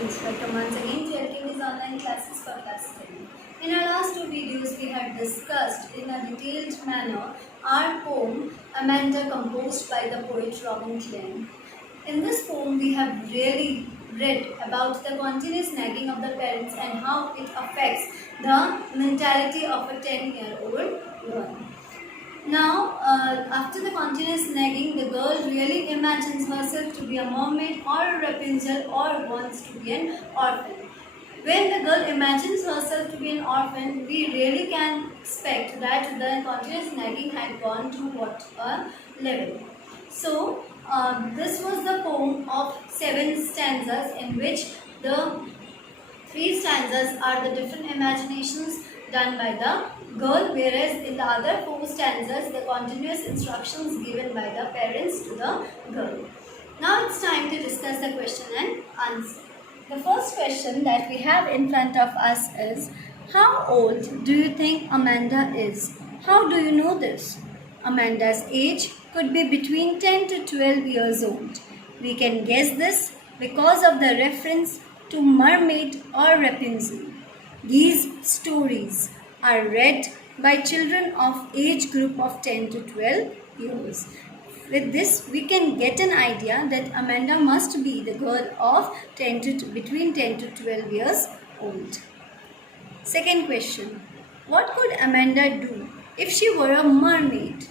students, welcome once again to LKV's online classes for class 10. In our last two videos, we had discussed in a detailed manner our poem Amanda, composed by the poet Rapunzel. In this poem, we have really read about the continuous nagging of the parents and how it affects the mentality of a 10-year-old girl. Now, after the continuous nagging, the girl really imagines herself to be a mermaid or a Rapunzel or wants to be an orphan. When the girl imagines herself to be an orphan, we really can expect that the continuous nagging had gone to what level. So, this was the poem of 7 stanzas in which the 3 stanzas are the different imaginations done by the girl, whereas in the other 4 stanzas, the continuous instructions given by the parents to the girl. Now it's time to discuss the question and answer. The first question that we have in front of us is, how old do you think Amanda is? How do you know this? Amanda's age could be between 10 to 12 years old. We can guess this because of the reference to mermaid or Rapunzel. These stories are read by children of age group of 10 to 12 years. With this, we can get an idea that Amanda must be the girl of between 10 to 12 years old. Second question. What could Amanda do if she were a mermaid?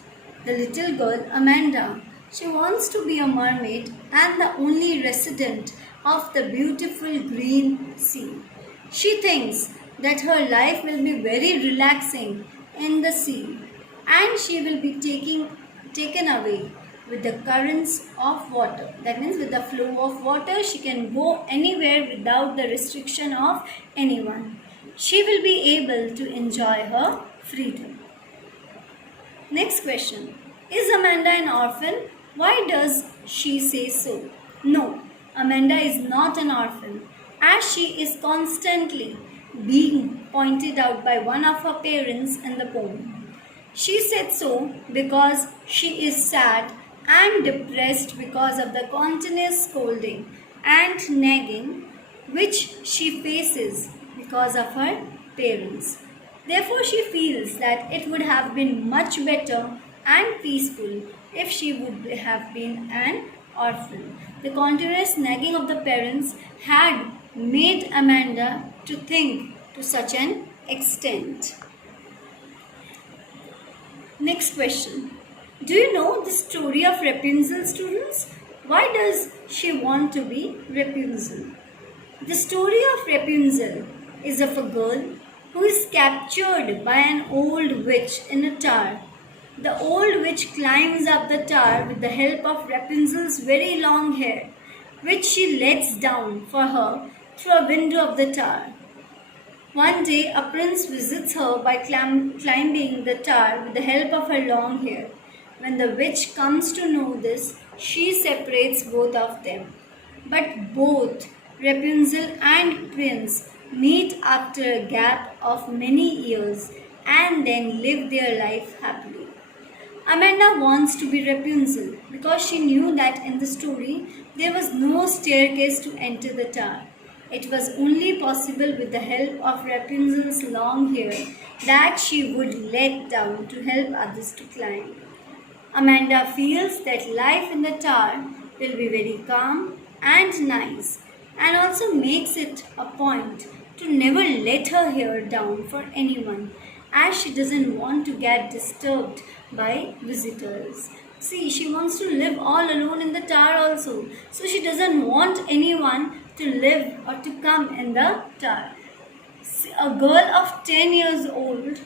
The little girl Amanda, she wants to be a mermaid and the only resident of the beautiful green sea. She thinks that her life will be very relaxing in the sea and she will be taken away with the currents of water. That means with the flow of water, she can go anywhere without the restriction of anyone. She will be able to enjoy her freedom. Next question. Is Amanda an orphan? Why does she say so? No, Amanda is not an orphan, as she is constantly being pointed out by one of her parents in the poem. She said so because she is sad and depressed because of the continuous scolding and nagging which she faces because of her parents. Therefore, she feels that it would have been much better and peaceful if she would have been an orphan. The continuous nagging of the parents had made Amanda to think to such an extent. Next question. Do you know the story of Rapunzel, students? Why does she want to be Rapunzel? The story of Rapunzel is of a girl who is captured by an old witch in a tower. The old witch climbs up the tower with the help of Rapunzel's very long hair, which she lets down for her through a window of the tower. One day, a prince visits her by climbing the tower with the help of her long hair. When the witch comes to know this, she separates both of them. But both Rapunzel and Prince meet after a gap of many years and then live their life happily. Amanda wants to be Rapunzel because she knew that in the story there was no staircase to enter the tower. It was only possible with the help of Rapunzel's long hair that she would let down to help others to climb. Amanda feels that life in the tower will be very calm and nice, and also makes it a point to never let her hair down for anyone, as she doesn't want to get disturbed by visitors. See, she wants to live all alone in the tower also. So she doesn't want anyone to live or to come in the tower. A girl of 10 years old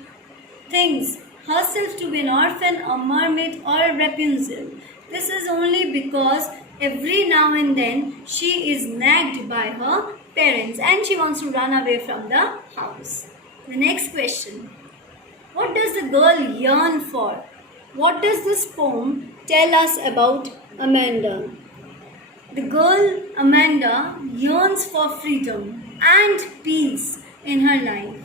thinks herself to be an orphan, a mermaid or a Rapunzel. This is only because every now and then she is nagged by her parents and she wants to run away from the house. The next question. What does the girl yearn for? What does this poem tell us about Amanda? The girl Amanda yearns for freedom and peace in her life.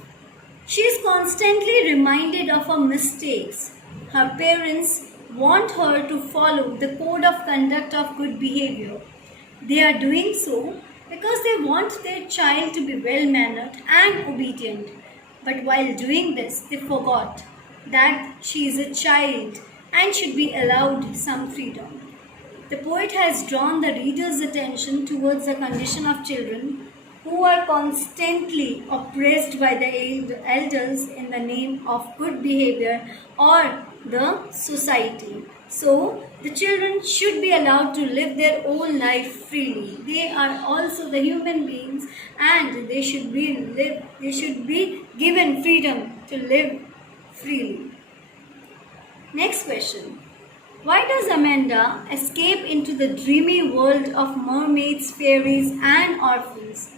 She is constantly reminded of her mistakes. Her parents want her to follow the code of conduct of good behavior. They are doing so because they they want their child to be well-mannered and obedient. But while doing this, they forgot that she is a child and should be allowed some freedom. The poet has drawn the reader's attention towards the condition of children who are constantly oppressed by the elders in the name of good behavior or the society. So, the children should be allowed to live their own life freely. They are also the human beings and they should be given freedom to live freely. Next question. Why does Amanda escape into the dreamy world of mermaids, fairies, and orphans?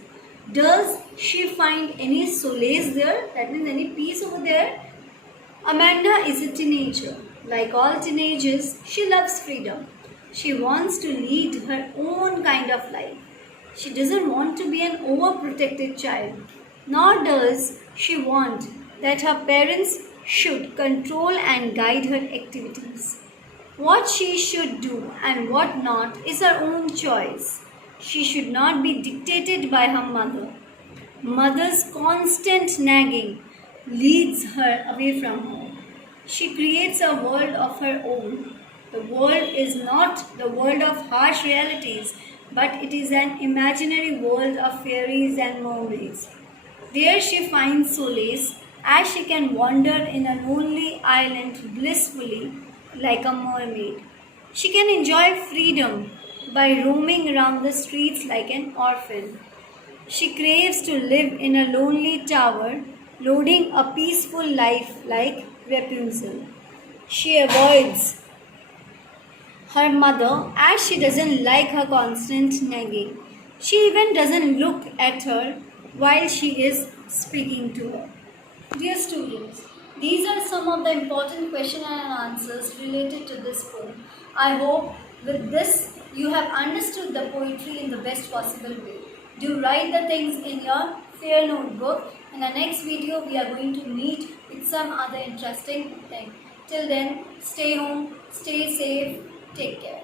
Does she find any solace there? That means any peace over there? Amanda is a teenager. Like all teenagers, she loves freedom. She wants to lead her own kind of life. She doesn't want to be an overprotected child, nor does she want that her parents should control and guide her activities. What she should do and what not is her own choice. She should not be dictated by her mother. Mother's constant nagging leads her away from home. She creates a world of her own. The world is not the world of harsh realities, but it is an imaginary world of fairies and mermaids. There she finds solace as she can wander in a lonely island blissfully like a mermaid. She can enjoy freedom by roaming around the streets like an orphan. She craves to live in a lonely tower, leading a peaceful life like Rapunzel. She avoids her mother as she doesn't like her constant nagging. She even doesn't look at her while she is speaking to her. Dear students, these are some of the important questions and answers related to this poem. I hope with this you have understood the poetry in the best possible way. Do write the things in your fair notebook. In the next video, we are going to meet with some other interesting thing. Till then, stay home, stay safe, take care.